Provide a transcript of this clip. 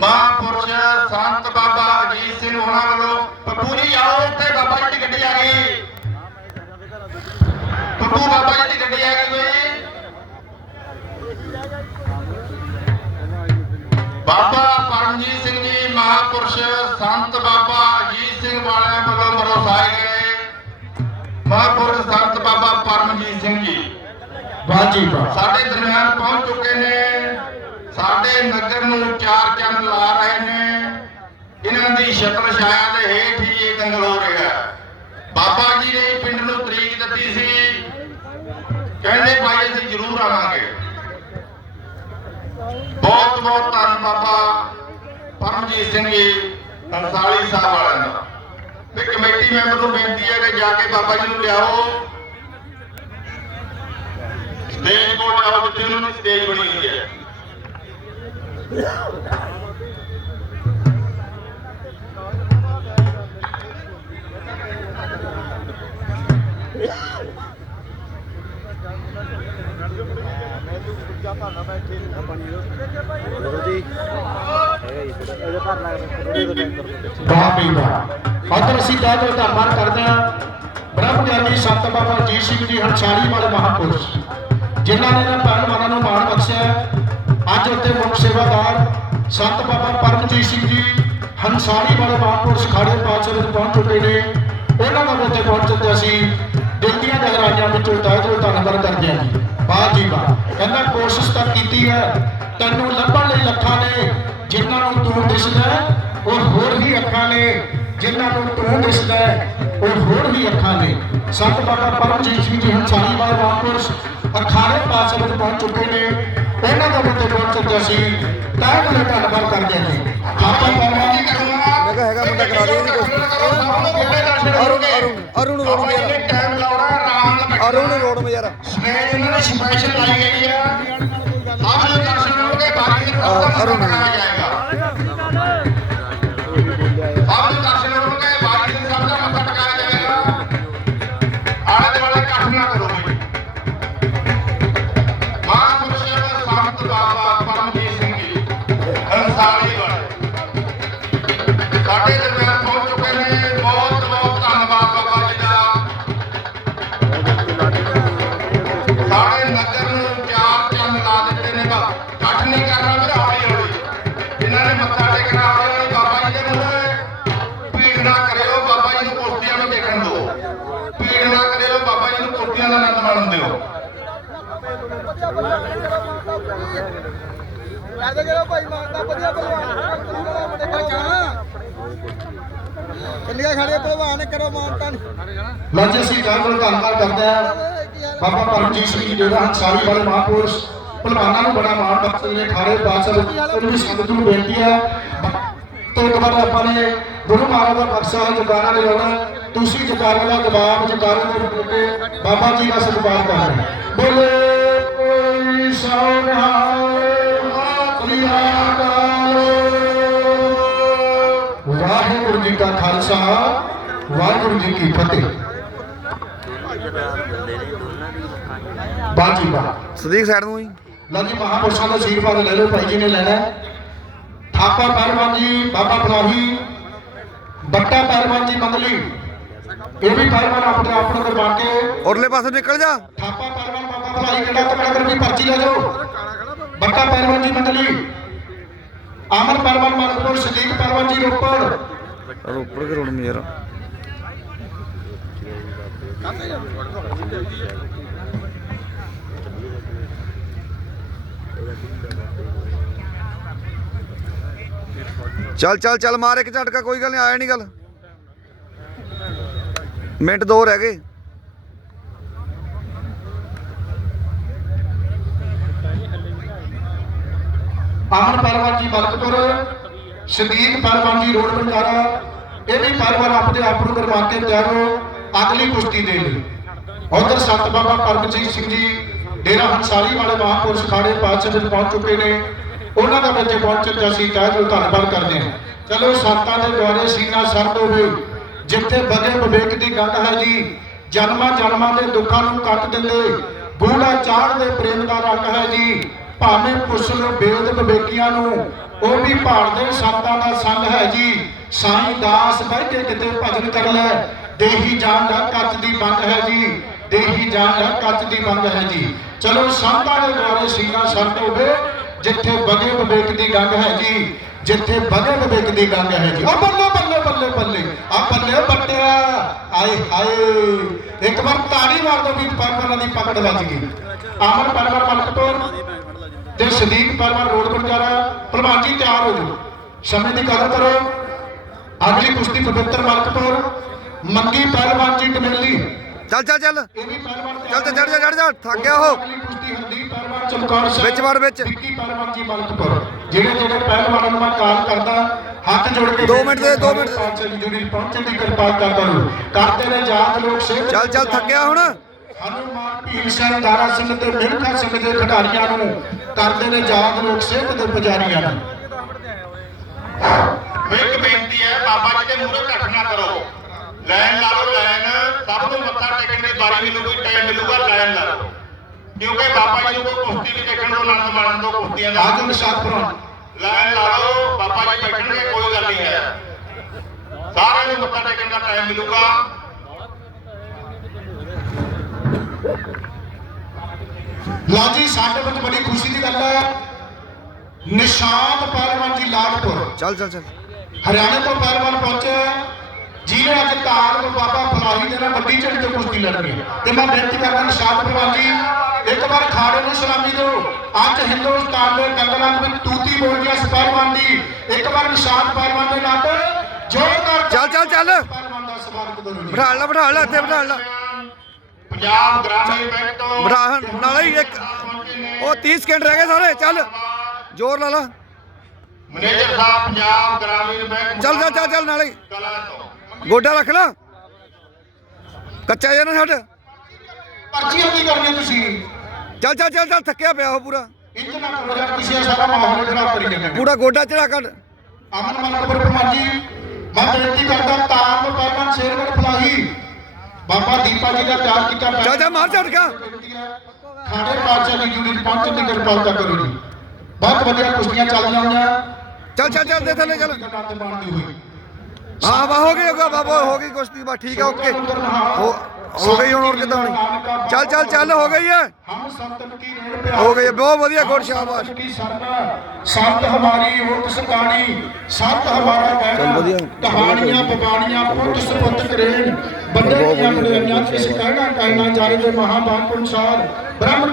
ਮਹਾਂਪੁਰਸ਼ ਸੰਤ ਬਾਬਾ ਅਜੀਤ ਸਿੰਘ ਹੋਣਾ ਵੱਲੋਂ ਪੱਪੂ ਜੀ ਆਓ ਉੱਥੇ ਬਾਬਾ ਜੀ ਦੀ ਗੱਡੀ ਆ ਗਈ। ਪੱਪੂ ਬਾਬਾ ਜੀ ਦੀ ਗੱਡੀ ਆ ਗਈ ਜੀ। ਬਾਬਾ ਪਰਮਜੀਤ ਸਿੰਘ ਜੀ ਮਹਾਂਪੁਰਸ਼ ਸੰਤ ਬਾਬਾ ਅਜੀਤ ਸਿੰਘ ਵਾਲਿਆਂ ਵੱਲੋਂ ਮਰੋਸਾਏ ਗਏ। ਮਹਾਂਪੁਰਸ਼ ਸੰਤ ਬਾਬਾ ਪਰਮਜੀਤ ਸਿੰਘ ਜੀ। ਬਾਜੀ ਸਾਡੇ ਦਰਮਿਆਨ ਪਹੁੰਚ ਚੁੱਕੇ ਨੇ। ਸਾਡੇ ਨਗਰ ਨੂੰ ਚਾਰ ਚੰਦ ਲਾ ਰਹੇ ਨੇ। ਇਹਨਾਂ ਦੀ ਛਤਰ ਛਾਇਆ ਦੇ ਹੇਠ ਹੀ ਇਹ ਦੰਗਲ ਹੋ ਰਿਹਾ ਬਾਬਾ ਜੀ ਨੇ ਪਿੰਡ ਨੂੰ ਤਰੀਕ ਦਿੱਤੀ ਸੀ। ਕਹਿੰਦੇ ਭਾਈ ਅਸੀਂ ਜ਼ਰੂਰ ਆਵਾਂਗੇ। ਬਹੁਤ ਬਹੁਤ ਧੰਨ ਬਾਬਾ ਪਰਮਜੀਤ ਸਿੰਘ ਜੀ ਅੰਸਾਲੀ ਸਾਹਿਬ ਵਾਲਿਆਂ ਦਾ। ਤੇ ਕਮੇਟੀ ਮੈਂਬਰ ਨੂੰ ਬੇਨਤੀ ਹੈ ਕਿ ਜਾ ਕੇ ਬਾਬਾ ਜੀ ਨੂੰ ਲਿਆਓ। ਸਟੇਜ ਕੋਲ ਲਿਆਓ ਜਿੱਥੇ ਉਹਨਾਂ ਦੀ ਸਟੇਜ ਬਣੀ ਹੋਈ ਹੈ। ਬਾਬੀ ਬਾ ਅਦਰ ਅਸੀਂ ਦਾ ਜੋ ਧੰਨਵਾਦ ਕਰਦੇ ਹਾਂ ਬ੍ਰਹਮ ਗਿਆਨੀ ਸੰਤ ਬਾਬਾ ਜੀ ਸਿੰਘ ਜੀ ਹੰਸਾਲੀ ਵਾਲੇ ਮਹਾਪੁਰਸ਼, ਜਿਨ੍ਹਾਂ ਨੇ ਇਹਨਾਂ ਪਹਿਲਵਾਨਾਂ ਨੂੰ ਮਾਣ ਬਖਸ਼ਿਆ ਅੱਜ ਉੱਤੇ ਮੁੱਖ ਸੇਵਾਦਾਰ ਸੰਤ ਬਾਬਾ ਪਰਮਜੀਤ ਸਿੰਘ ਜੀ ਹੰਸਾਰੀ ਵਾਲੇ ਮਹਾਪੁਰਸ਼ ਖਾੜੇ ਪਾਸੇ ਵਿੱਚ ਪਹੁੰਚ ਚੁੱਕੇ ਨੇ। ਉਹਨਾਂ ਦਾ ਉੱਤੇ ਪਹੁੰਚ ਤੇ ਅਸੀਂ ਦਿਲ ਦੀਆਂ ਗਹਿਰਾਈਆਂ ਵਿੱਚੋਂ ਤਹਿ ਦਿਲੋਂ ਧੰਨਵਾਦ ਕਰਦੇ ਹਾਂ ਜੀ। ਵਾਹ ਜੀ ਵਾਹ। ਇਹਨਾਂ ਕੋਸ਼ਿਸ਼ ਤਾਂ ਕੀਤੀ ਹੈ ਤੈਨੂੰ ਲੱਭਣ ਲਈ ਲੱਖਾਂ ਨੇ ਜਿਨ੍ਹਾਂ ਨੂੰ ਤੂੰ ਦਿਸਦਾ ਹੈ, ਉਹ ਹੋਰ ਹੀ ਅੱਖਾਂ ਨੇ। ਜਿਨ੍ਹਾਂ ਨੂੰ ਤੂੰ ਦਿਸਦਾ ਉਹ ਹੋਰ ਵੀ ਅੱਖਾਂ ਨੇ। ਸੰਤ ਬਾਬਾ ਪਰਮਜੀਤ ਸਿੰਘ ਜੀ ਹੰਸਾਰੀ ਵਾਲੇ ਮਹਾਂਪੁਰਸ਼ ਅਖਾੜੇ ਪਾਸੇ ਵਿੱਚ ਪਹੁੰਚ ਚੁੱਕੇ ਨੇ। ਉਹਨਾਂ ਦਾ ਉੱਤੇ ਪਹੁੰਚ ਚੁੱਕੇ ਅਸੀਂ ਤਾਂ ਬੜੇ ਧੰਨਵਾਦ ਕਰਦੇ ਜੀ ਆਪਾਂ ਪਰਮਾਨੀ ਕਰੂੰਗਾ ਮੈਂ ਕਿਹਾ ਹੈਗਾ ਮੁੰਡਾ ਕਰਾ ਦੇ ਇਹਦੀ ਕੋਸ਼ਿਸ਼ ਅਰੁਣ ਅਰੁਣ ਅਰੁਣ ਰੋਡ ਮੇ ਯਾਰ ਟਾਈਮ ਲਾਉਣਾ ਆਰਾਮ ਨਾਲ ਬੈਠਣਾ। ਅਰੁਣ ਰੋਡ ਮੇ ਯਾਰ ਸਟੇਜ ਇਹਨਾਂ ਦੀ ਸਪੈਸ਼ਲ ਲਾਈ ਗਈ ਆ ਜੋ ਦਰਸ਼ਨ ਹੋਣਗੇ ਬਾਕੀ ਦੇ ਅ, ਅਰੁਣ। ਜਾਏਗਾ। ਨਹੀਂ ਕਰਨਾ ਵੀਰ ਹੌਲੀ ਹੌਲੀ ਇਹਨਾਂ ਨੇ ਮੱਥਾ ਟੇਕਣਾ ਹੌਲੀ ਹੌਲੀ ਬਾਬਾ ਜੀ ਦੇ ਮੂਹਰੇ ਭੀੜ ਨਾ ਕਰਿਓ ਬਾਬਾ ਜੀ ਨੂੰ ਕੁਰਸੀਆਂ ਨੂੰ ਦੇਖਣ ਦਿਓ। ਭੀੜ ਨਾ ਕਰਿਓ ਬਾਬਾ ਜੀ ਨੂੰ ਕੁਰਸੀਆਂ ਦਾ ਆਨੰਦ ਮਾਣਨ ਦਿਓ। ਕਰਦੇ ਕਰੋ ਭਾਈ ਮਾਰਦਾ ਵਧੀਆ ਪਹਿਲਵਾਨ ਚੱਲੀਆਂ ਖੜੇ ਪਹਿਲਵਾਨ ਕਰੋ ਮਾਨਤਾ ਲੰਜ ਅਸੀਂ ਬੜਾ ਧੰਨਵਾਦ ਕਰਦੇ ਹਾਂ। ਬਾਬਾ ਪਰਮਜੀਤ ਸਿੰਘ ਜੀ ਜਿਹੜਾ ਹੰਸਾਰੀ ਵਾਲੇ ਮਹਾਂਪੁਰਸ਼ ਪਹਿਲਵਾਨਾਂ ਨੂੰ ਬੜਾ ਮਾਣ ਬਖਸ਼ਦੇ ਨੇ ਖਾਰੇ ਪਾਸੇ ਉਹਨੂੰ ਵੀ ਸੰਗਤ ਨੂੰ ਬੇਨਤੀ ਹੈ ਤੇ ਇੱਕ ਵਾਰ ਆਪਾਂ ਨੇ ਗੁਰੂ ਮਹਾਰਾਜ ਦਾ ਬਖਸ਼ਾ ਜਕਾਰਾ ਨਹੀਂ ਲਾਉਣਾ ਤੁਸੀਂ ਜਕਾਰੇ ਦਾ ਜਵਾਬ ਜਕਾਰੇ ਦੇ ਉੱਤੇ ਬਾਬਾ ਜੀ ਦਾ ਸਤਿਕਾਰ ਕਰਨਾ ਬੋਲੇ, ਕੋਈ ਸੋਨਹਾਏ ਪ੍ਰਿਆ ਵਾਹਿਗੁਰੂ ਜੀ ਕਾ ਖਾਲਸਾ, ਵਾਹਿਗੁਰੂ ਜੀ ਕੀ ਫਤਿਹ। ਬਾਜੀ ਬਾ ਸਦੀਕ ਸਾਈਡ ਨੂੰ ਹੀ। ਲਓ ਜੀ ਮਹਾਪੁਰਸ਼ਾਂ ਦਾ ਆਸ਼ੀਰਵਾਦ ਲੈ ਲਓ ਭਾਈ ਜੀ ਨੇ ਲੈਣਾ। ਥਾਪਾ ਪਹਿਲਵਾਨ ਜੀ ਬਾਬਾ ਬਲਾਹੀ ਬੱਟਾ ਪਹਿਲਵਾਨ ਜੀ ਮੰਗਲੀ। ਇਹ ਵੀ ਪਹਿਲਵਾਨ ਆਪਣੇ ਆਪਣੇ ਤੋਂ ਬਣ ਕੇ। ਉਰਲੇ ਪਾਸੇ ਨਿਕਲ ਜਾ। ਥਾਪਾ ਪਹਿਲਵਾਨ ਬਾਬਾ ਬਲਾਹੀ ਕਿਹੜਾ ਤਕੜਾ ਕਰ ਵੀ ਪਰਚੀ ਲੈ ਜਾਓ। ਬੱਟਾ ਪਹਿਲਵਾਨ ਜੀ ਮੰਗਲੀ। ਆਮਨ ਪਹਿਲਵਾਨ ਮਨਪੁਰ ਸਦੀਕ ਪਹਿਲਵਾਨ ਜੀ ਰੋਪੜ। ਰੋਪੜ ਕੇ ਰੋਡ ਮੇ ਯਾਰ। ਚੱਲ ਚੱਲ ਚੱਲ ਮਾਰ ਇੱਕ ਝਟਕਾ, ਕੋਈ ਗੱਲ ਨਹੀਂ, ਆਇਆ ਨਹੀਂ ਗੱਲ। ਮਿੰਟ ਦੋ ਰਹਿ ਗਏ। ਅਮਨ ਪਹਿਲਵਾਨ ਜੀ ਮਲਕਪੁਰ ਸ਼ਦੀਕ ਪਹਿਲਵਾਨ ਜੀ ਰੋਡ ਬੰਜਾਰਾ ਇਹ ਵੀ ਪਹਿਲਵਾਨ ਆਪਣੇ ਆਪ ਨੂੰ ਕਰਵਾ ਕੇ ਤਿਆਰ ਹੋ ਅਗਲੀ ਕੁਸ਼ਤੀ ਦੇ ਲਈ। ਉਧਰ ਸੰਤ ਬਾਬਾ ਪਰਮਜੀਤ ਸਿੰਘ ਜੀ ਡੇਰਾ ਹੰਸਾਰੀ ਵਾਲੇ ਮਹਾਂਪੁਰਸ਼ ਖਾੜੇ ਪਾਤਸ਼ਾਹ ਵਿੱਚ ਪਹੁੰਚ ਚੁੱਕੇ ਨੇ। ਉਹਨਾਂ ਦਾ ਵਿੱਚ ਪਹੁੰਚਣ ਤੇ ਅਸੀਂ ਤਹਿ ਧੰਨਵਾਦ ਕਰਦੇ ਹਾਂ। ਚਲੋ ਸੰਤਾਂ ਦੇ ਦੁਆਰੇ ਸੀਨਾ ਸਰਦ ਹੋਵੇ ਜਿੱਥੇ ਬਗੇ ਵਿਵੇਕ ਦੀ ਗੱਲ ਹੈ ਜੀ, ਜਨਮਾਂ ਜਨਮਾਂ ਦੇ ਦੁੱਖਾਂ ਨੂੰ ਕੱਟ ਦਿੰਦੇ, ਬੂੜਾ ਚਾੜ ਦੇ ਪ੍ਰੇਮ ਦਾ ਰੰਗ ਹੈ ਜੀ, ਭਾਵੇਂ ਪੁੱਛ ਬੇਦ ਬਵੇਕੀਆਂ ਨੂੰ, ਉਹ ਵੀ ਭਾਲਦੇ ਸੰਤਾਂ ਦਾ ਸੰਗ ਹੈ ਜੀ। ਸਾਈਂ ਦਾਸ ਬੈਠੇ ਕਿਤੇ ਭਜਨ ਕਰ ਲੈ, ਦੇਹੀ ਜਾਨ ਦਾ ਕੱਚ ਦੀ ਬੰਦ ਹੈ ਜੀ, ਦੇਹੀ ਜਾਨ ਦਾ ਕੱਚ ਦੀ ਬੰਦ ਹੈ ਜੀ। ਚਲੋ ਸੰਤਾਂ ਦੇ ਦੁਆਰੇ ਸੀਨਾ ਸੰਤ ਹੋਵੇ ਜਿੱਥੇ ਬਗੇ ਵਿਵੇਕ ਦੀ ਗੰਗ ਹੈ ਜੀ ਜਿੱਥੇ ਬਗੇ ਵਿਵੇਕ ਦੀ ਗੰਗ ਹੈ ਜੀ ਆ ਬੱਲੇ ਬੱਲੇ ਬੱਲੇ ਬੱਲੇ। ਆ ਬੱਲੇ ਬੱਟਿਆ, ਆਏ ਹਾਏ। ਇੱਕ ਵਾਰ ਤਾੜੀ ਮਾਰ ਦੋ ਵੀ ਪਰਮਰਾਂ ਦੀ ਪਕੜ ਵੱਜ ਗਈ। ਆਮਨ ਪਰਮਰ ਮਲਕਪੁਰ ਤੇ ਸਦੀਕ ਪਰਮਰ ਰੋਡ ਬੰਜਾਰਾ ਭਲਵਾਨ ਜੀ ਤਿਆਰ ਹੋ ਜਾਓ। ਸਮੇਂ ਦੀ ਕਦਰ ਕਰੋ। ਅਗਲੀ ਕੁਸ਼ਤੀ ਪਵਿੱਤਰ ਮਲਕਪੁਰ, ਮੰਗੀ ਪਹਿਲਵਾਨ ਜੀ ਡਮੇਲੀ। ਚੱਲ ਚੱਲ ਚੱਲ। ਚੱਲ ਤੇ ਚੜ ਜਾ ਚੜ ਜਾ ਥੱਕ ਗਿਆ ਉਹ। ਵਿੱਚ ਵੜ ਵਿੱਚ। ਜਿਹੜੇ ਜਿਹੜੇ ਪਹਿਲਵਾਨਾਂ ਨੂੰ ਮੈਂ ਕਾਲ ਕਰਦਾ ਹੱਥ ਜੋੜ ਕੇ ਦੋ ਮਿੰਟ ਦੇ, ਦੋ ਮਿੰਟ ਦੇ। ਜੁੜੀ ਪਹੁੰਚਣ ਦੀ ਕਿਰਪਾਲਤਾ ਕਰੋ ਕਰਦੇ ਨੇ ਜਾਤ ਲੋਕ ਸੇਵ ਚੱਲ ਚੱਲ ਥੱਕਿਆ ਹੁਣ। ਹਨੂਮਾਨ ਭੀਮ ਸਿੰਘ ਦਾਰਾ ਸਿੰਘ ਤੇ ਮਿਲਖਾ ਸਿੰਘ ਦੇ ਖਿਡਾਰੀਆਂ ਨੂੰ ਕਰਦੇ ਨੇ ਜਾਤ ਲੋਕ ਸਿਹਤ ਦੇ ਪੁਜਾਰੀਆਂ ਨੂੰ। ਇੱਕ ਬੇਨਤੀ ਹੈ ਬਾਬਾ ਜੀ ਦੇ ਮੂਹਰੇ ਘੱਟ ਨਾ ਕਰੋ। ਲਾਈਨ ਲਾ ਲਓ ਲਾਈਨ ਸਭ ਨੂੰ ਮੱਥਾ ਟੇਕਣ ਦੀ ਵਾਰੀ ਮਿਲੂਗੀ ਟਾਈਮ ਮਿਲੂਗਾ ਲਾਈਨ ਲਾ ਲਓ। ਕਿਉਂਕਿ ਬਾਬਾ ਜੀ ਨੂੰ ਕੋਈ ਕੁਸ਼ਤੀ ਨਹੀਂ ਦੇਖਣ ਨੂੰ ਆਨੰਦ ਮਾਣਨ ਤੋਂ ਕੁਸ਼ਤੀਆਂ ਦਾ ਆਜੋ ਨਿਸ਼ਾਦਪੁਰੋਂ ਲਾਈਨ ਲਾ ਲਓ ਬਾਬਾ ਜੀ ਬੈਠਣਗੇ ਕੋਈ ਗੱਲ ਨਹੀਂ ਹੈ। ਸਾਰਿਆਂ ਨੂੰ ਮੱਥਾ ਟੇਕਣ ਦਾ ਟਾਈਮ ਮਿਲੂਗਾ। ਲਓ ਜੀ ਸਾਡੇ ਵਿੱਚ ਬੜੀ ਖੁਸ਼ੀ ਦੀ ਗੱਲ ਹੈ। ਨਿਸ਼ਾਨ ਪਹਿਲਵਾਨ ਜੀ ਲਾਲਪੁਰ ਚੱਲ ਚੱਲ ਚੱਲ। ਹਰਿਆਣੇ ਤੋਂ ਪਹਿਲਵਾਨ ਪਹੁੰਚੇ। ਜਿਹਨੇ ਅੱਜ ਤਾਲ ਬਾਬਾ ਫਲਾਹੀ ਦੇ ਨਾਲ ਵੱਡੀ ਝੜੀ ਤੇ ਕੁਸ਼ਤੀ ਲੜਨੀ ਹੈ। ਤੇ ਮੈਂ ਬੇਨਤੀ ਕਰਦਾ ਨਿਸ਼ਾਨ ਪਹਿਲਵਾਨ ਜੀ ਇੱਕ ਵਾਰ ਖਾੜੇ ਨੂੰ ਸਲਾਮੀ ਦਿਓ। ਅੱਜ ਹਿੰਦੁਸਤਾਨ ਦੇ ਕੰਗਲਾਂ ਵਿੱਚ ਤੂਤੀ ਬੋਲ ਗਿਆ ਇਸ ਪਹਿਲਵਾਨ ਦੀ ਇੱਕ ਵਾਰ ਨਿਸ਼ਾਨ ਪਹਿਲਵਾਨ ਦੇ ਨਾਤੇ ਜ਼ੋਰਦਾਰ ਚੱਲ ਚੱਲ ਚੱਲ। ਬਿਠਾ ਲੈ ਬਿਠਾ ਲੈ ਇੱਥੇ ਬਿਠਾ ਲੈ। ਪੰਜਾਬ ਗ੍ਰਾਮੀਣ ਬੈਂਕ ਤੋਂ ਬਿਠਾ ਨਾਲੇ ਹੀ ਇੱਕ ਉਹ 30 ਸਕਿੰਟ ਰਹਿ ਗਏ ਸਾਰੇ ਚੱਲ। ਜ਼ੋਰ ਲਾ ਲਾ। ਮੈਨੇਜਰ ਸਾਹਿਬ ਪੰਜਾਬ ਗ੍ਰਾਮੀਣ ਬੈਂਕ ਚੱਲ ਚੱਲ ਚੱਲ ਚੱਲ ਨਾਲੇ ਹੀ। ਕਲਾ ਤੋਂ। ਗੋਡਾ ਰੱਖ ਲਾ। ਕੱਚਾ ਜਿਹਾ ਨਾ ਛੱਡ। ਪਰਚੀਆਂ ਕੀ ਕਰਨੀ ਤੁਸੀਂ? ਚੱਲ ਚੱਲ ਚੱਲ ਚੱਲ ਥੱਕਿਆ ਪਿਆ ਉਹ ਪੂਰਾ। ਇੰਜ ਨਾ ਕਰੋ ਯਾਰ ਕਿਸੇ ਸਾਰਾ ਮਾਹੌਲ ਖਰਾਬ ਕਰੀ ਜਾਂਦੇ ਪੂਰਾ ਗੋਡਾ ਚੜਾ ਕੱਢ। ਅਮਨ ਮਲਕਪੁਰ ਪ੍ਰਮਾਨ ਜੀ ਮੈਂ ਬੇਨਤੀ ਕਰਦਾ ਤਾਮ ਪਹਿਲਵਾਨ ਸ਼ੇਰਗੜ ਫਲਾਹੀ। ਬਾਬਾ ਦੀਪਾ ਜੀ ਦਾ ਤਿਆਰ ਕੀਤਾ ਚੱਲ ਚੱਲ ਮਾਰ ਝਟਕਾ ਖਾੜੇ ਪਾਤਸ਼ਾਹ ਦੀ ਜੁੜੀ ਪਹੁੰਚਣ ਦੀ ਕਿਰਪਾਲਤਾ ਕਰੋ ਜੀ। ਬਹੁਤ ਵਧੀਆ ਕੁਸ਼ਤੀਆਂ ਚੱਲਦੀਆਂ ਹੋਈਆਂ। ਚੱਲ ਚੱਲ ਚੱਲ ਦੇ ਥੱਲੇ ਚੱਲ। ਹਾਂ ਵਾ ਹੋ ਗਈ ਹੋਗਾ ਬਾਬਾ ਹੋ ਗਈ ਕੁਸ਼ਤੀ ਬਾ ਠੀਕ ਹੈ ਓਕੇ। ਹੋ ਗਈ ਹੁਣ ਹੋਰ ਕਿਦਾਂ ਹੋਣੀ? ਚੱਲ ਚੱਲ ਚੱਲ ਹੋ ਗਈ ਹੈ। ਹੋ ਗਈ ਬਹੁਤ ਵਧੀਆ ਗੁੱਡ ਸ਼ਾਬਾਸ਼। ਕੀ ਸੰਤ ਹਮਾਰੀ ਉਤ ਸਤਾਣੀ ਸੰਤ ਹਮਾਰਾ ਬਹਿਣਾ ਕਹਾਣੀਆਂ ਪਵਾਣੀਆਂ ਪੁੱਤ ਸੁਪਤ ਕਰੇਣ। ਬੰਦੇ ਦੀਆਂ ਮਨੋਰੰਜਨ ਇਸ ਕਹਿਣਾ ਕਹਿਣਾ ਚਾਰੇ ਦੇ ਮਹਾਬਾਨ ਪੁਰਸ਼ਾਰ ਬ੍ਰਹਮ